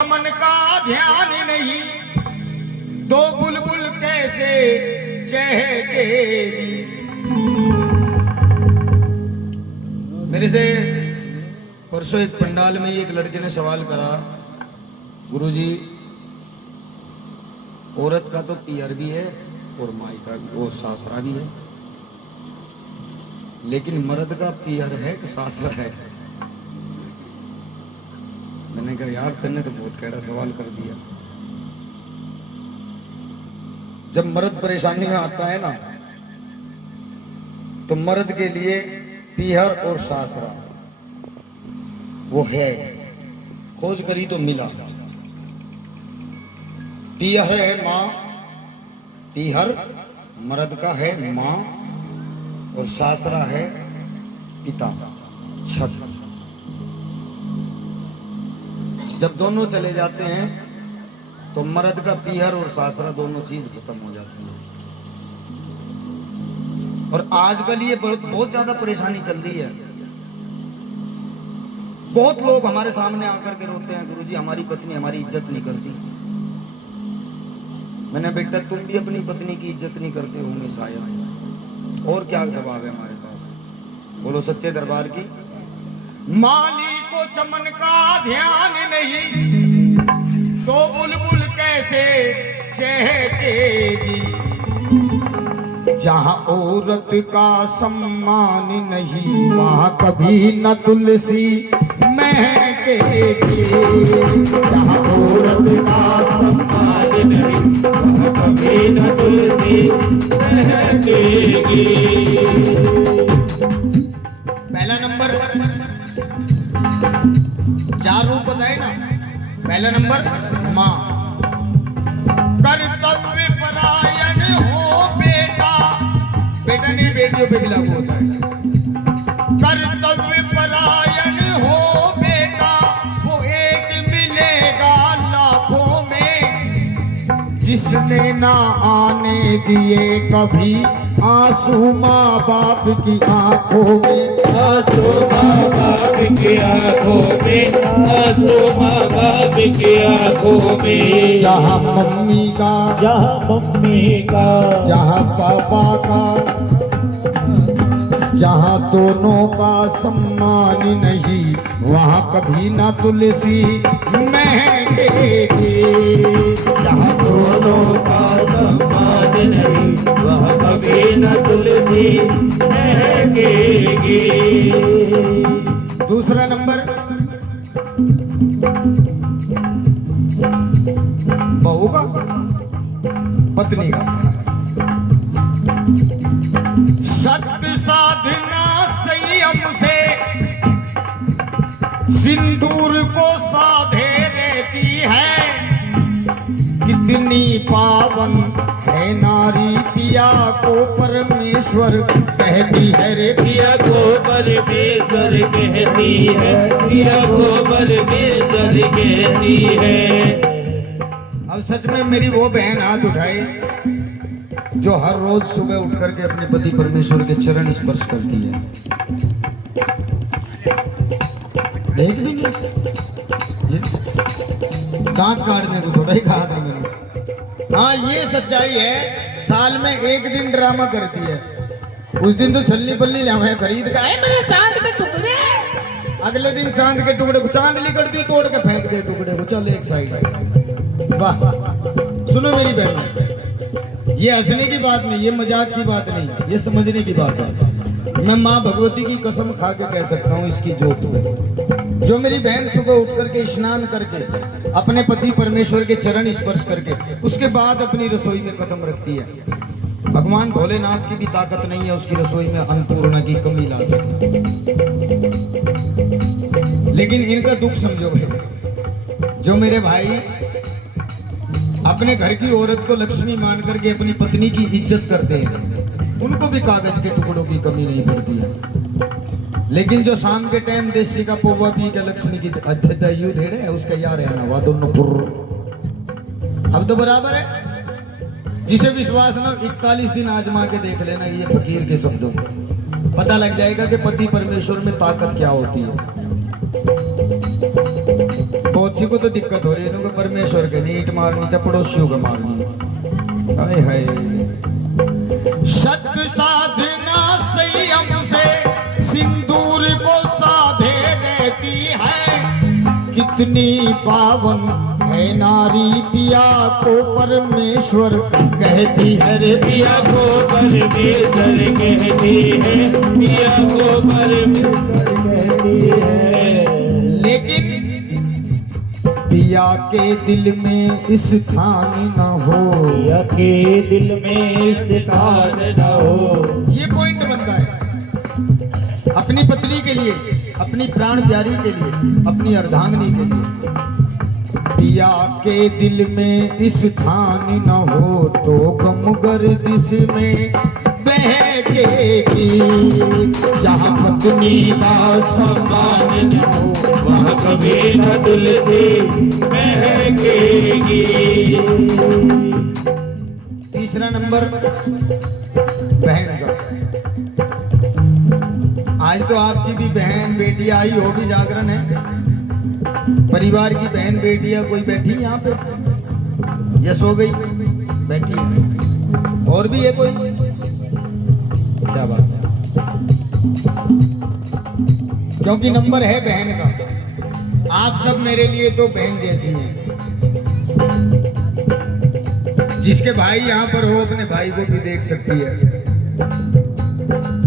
मन का ध्यान नहीं, दो बुलबुल कैसे चहकेगी। मेरे से परसों एक पंडाल में एक लड़के ने सवाल करा, गुरुजी औरत का तो पियर भी है और माई का वो सासरा भी है, लेकिन मर्द का पियर है कि सासरा है? मैंने कहा यार तुमने तो बहुत कैड़ा सवाल कर दिया। जब मर्द परेशानी में आता है ना, तो मर्द के लिए पीहर और सासरा वो है, खोज करी तो मिला। पीहर है माँ, पीहर मर्द का है माँ, और सासरा है पिता, छत। जब दोनों चले जाते हैं तो मर्द का पीहर और सासरा दोनों चीज खत्म हो जाती है। और आजकल ये बहुत ज्यादा परेशानी चल रही है। बहुत लोग हमारे सामने आकर के रोते हैं, गुरुजी हमारी पत्नी हमारी इज्जत नहीं करती। मैंने बेटा तुम भी अपनी पत्नी की इज्जत नहीं करते होंगे शायद। और क्या जवाब है हमारे पास? बोलो सच्चे दरबार की। माली को चमन का ध्यान नहीं, तो बुलबुल कैसे चहकेगी। जहाँ औरत का सम्मान नहीं, वहाँ कभी न तुलसी महकेगी। जहाँ औरत का सम्मान नहीं, वहाँ कभी न तुलसी महकेगी। पहला नंबर, चार रूप बताए ना। पहला नंबर माँ, कर्तव्य परायण हो बेटा, बेटा नहीं बेटियों पे भी लागू होता है। कर्तव्य परायण हो बेटा, वो एक मिलेगा लाखों में, जिसने ना आने दिए कभी आंसू माँ बाप की आंखों में। आंसू माँ बाप की आंखों में, आंसू माँ बाप की आंखों में। जहाँ मम्मी का, जहाँ मम्मी का, जहाँ पापा का, जहाँ दोनों का सम्मान नहीं, वहाँ कभी ना तुलसी महकेगी। जहाँ दोनों का सम्मान नहीं, वह कभी न तुलसी महकेगी। दूसरा नंबर बहू का, पत्नी का। सत्य साधना संयम से सिंदूर को साधे रहती है। कितनी पावन है नारी, पिया को परमेश्वर कहती है रे। पिया को परमेश्वर कहती है, पिया को परमेश्वर कहती है। अब सच में मेरी वो बहन हाथ उठाए जो हर रोज सुबह उठ करके अपने पति परमेश्वर के चरण स्पर्श करती है। देख भी नहीं, दांत काटने को थोड़ा ही कहा था मैंने। हाँ ये सच्चाई है, साल में एक दिन ड्रामा करती है। उस दिन तो छल्ली पल्ली लावे खरीद का, मेरे चांद के टुकड़े। अगले दिन चांद के टुकड़े को चांदली करती, तोड़ के फेंक दे टुकड़े को, चल एक साइड। वाह, सुनो मेरी बहन, ये हंसने की बात नहीं, ये मजाक की बात नहीं, ये समझने की बात है। मैं माँ भगवती की कसम खा के कह सकता हूँ इसकी जोत में, जो मेरी बहन सुबह उठ करके स्नान करके अपने पति परमेश्वर के चरण स्पर्श करके उसके बाद अपनी रसोई में कदम रखती है, भगवान भोलेनाथ की भी ताकत नहीं है उसकी रसोई में अन्नपूर्णा की कमी ला सके। लेकिन इनका दुख समझो भाई, जो मेरे भाई अपने घर की औरत को लक्ष्मी मान करके अपनी पत्नी की इज्जत करते हैं, उनको भी कागज के टुकड़ों की कमी नहीं पड़ती है। लेकिन जो शाम के टाइम देसी का पोवा पी के लक्ष्मी की दयु दे रहे हैं, उसका यार है ना वा दोनों फुर्र। अब तो बराबर है, जिसे विश्वास ना 41 दिन आजमा के देख लेना ये फकीर के शब्दों, पता लग जाएगा कि पति परमेश्वर में ताकत क्या होती है। बहुत पड़ोसी को तो दिक्कत हो रही है इनको परमेश्वर के नहीं ईट मारनी चाहे पड़ोसियों को मारनी। हाय हाय सत्य साधना संयम से सिंदूर को साधे रहती है, कितनी पावन है नारी पिया को परमेश्वर कहती है रे पिया को परमेश्वर कहती है, पिया को परमेश्वर कहती है। लेकिन पिया के दिल में स्थान न हो, पिया के दिल में स्थान न हो। ये पॉइंट बनता है अपनी पत्नी के लिए, अपनी प्राण प्यारी के लिए, अपनी अर्धांगिनी के लिए। पिया के दिल में स्थान न हो तो गम गर्दिश में बहकेगी, जहाँ पत्नी का सम्मान न हो वहाँ कभी न तुलसी महकेगी। तीसरा नंबर बहन का। आज तो आपकी भी बहन बेटी आई होगी, जागरण है, परिवार की बहन बेटियां कोई बैठी यहाँ पे या सो गई? बैठी है। और भी है कोई? क्या बात है, क्योंकि नंबर है बहन का। आप सब मेरे लिए तो बहन जैसी हैं। जिसके भाई यहाँ पर हो अपने भाई को भी देख सकती है।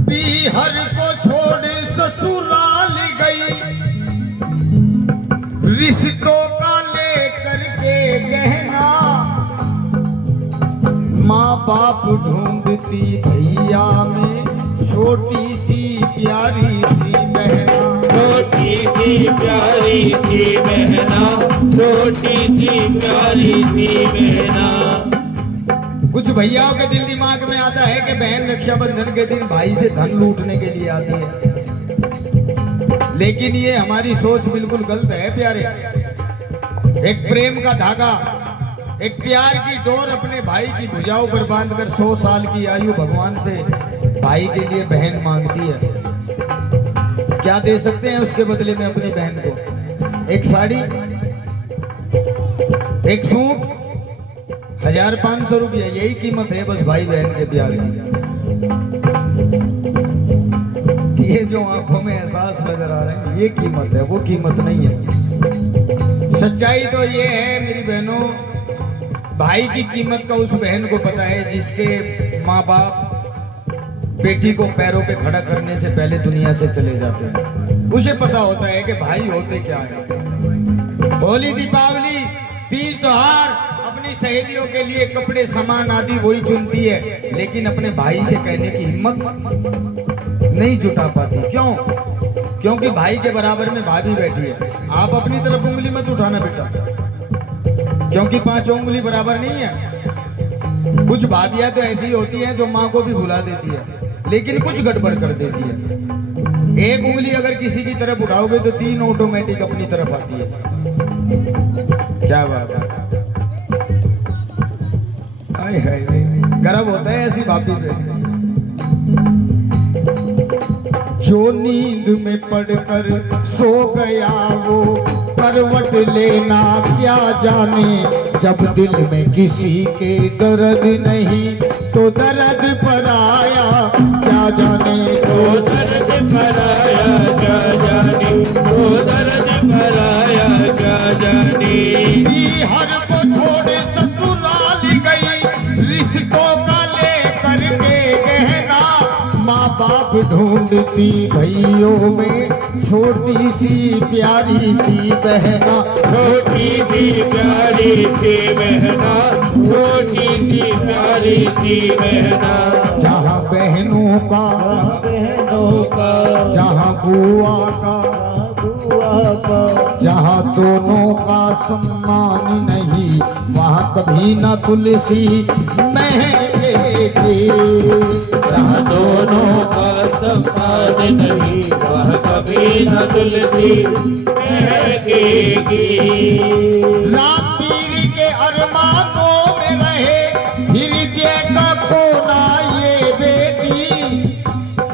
पीहर को छोड़ ससुराल गई, रिश्तों का लेकर के गहना, माँ बाप ढूंढती भैया में छोटी सी प्यारी सी बहना, छोटी सी प्यारी सी बहना, छोटी सी प्यारी सी बहना। कुछ भैयाओं के दिल दिमाग में आता है कि बहन रक्षाबंधन के दिन भाई से धन लूटने के लिए आती है, लेकिन ये हमारी सोच बिल्कुल गलत है प्यारे। एक प्रेम का धागा, एक प्यार की डोर अपने भाई की भुजाओं पर बांधकर 100 साल की आयु भगवान से भाई के लिए बहन मांगती है। क्या दे सकते हैं उसके बदले में अपनी बहन को? एक साड़ी, एक सूट, 1500 रुपया, यही कीमत है बस भाई बहन के प्यार की। ये जो आंखों में एहसास नजर आ रहे हैं ये कीमत है, वो कीमत नहीं है। सच्चाई तो ये है मेरी बहनों, भाई की कीमत का उस बहन को पता है जिसके माँ बाप बेटी को पैरों पे खड़ा करने से पहले दुनिया से चले जाते हैं। उसे पता होता है कि भाई होते क्या है। होली, दीपावली, तीज त्योहार अपनी सहेलियों के लिए कपड़े, सामान आदि वही चुनती है, लेकिन अपने भाई से कहने की हिम्मत नहीं जुटा पाती। क्यों? क्योंकि भाई के बराबर में भाभी बैठी है। आप अपनी तरफ उंगली मत उठाना बेटा, क्योंकि 5 उंगली बराबर नहीं है। कुछ भाभियां तो ऐसी होती हैं जो माँ को भी भुला देती है, लेकिन कुछ गड़बड़ कर देती है। एक उंगली अगर किसी की तरफ उठाओगे तो 3 ऑटोमेटिक अपनी तरफ आती है। क्या बात है, हाय हाय, गर्व होता है ऐसी भाभी पे। जो नींद में पड़कर सो गया वो करवट लेना क्या जाने, जब दिल में किसी के दर्द नहीं तो दर्द पर आया क्या जाने, तो दर्द पर आया क्या जाने, तो दर्द पर आया क्या जाने। हर को छोड़े ससुराल गई, रिश्तों का लेकर के गहना, माँ बाप ढूंढती भैयों में छोटी सी प्यारी सी बहना, छोटी सी प्यारी सी बहना, छोटी सी प्यारी सी बहना। जहाँ बहनों का, जहाँ बुआ का, जहाँ दोनों का सम्मान नहीं वहाँ कभी न तुलसी महकेगी, जहाँ दोनों का सम्मान नहीं वह कभी न तुलसी महकेगी। रामवीर के अरमानों में रहे हृदय का कोना ये बेटी,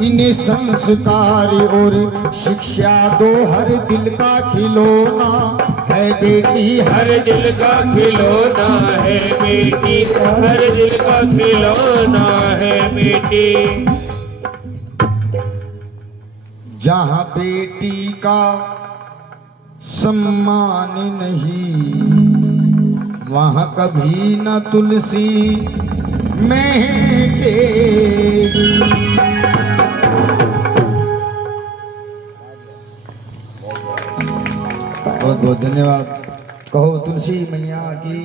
इन्हें संस्कार और शिक्षा दो हर दिल का खिलौना है बेटी, हर दिल का खिलौना है बेटी, हर दिल का खिलौना है बेटी। जहाँ बेटी का सम्मान नहीं, वहाँ कभी न तुलसी महके। बहुत बहुत धन्यवाद। कहो तुलसी मैया की।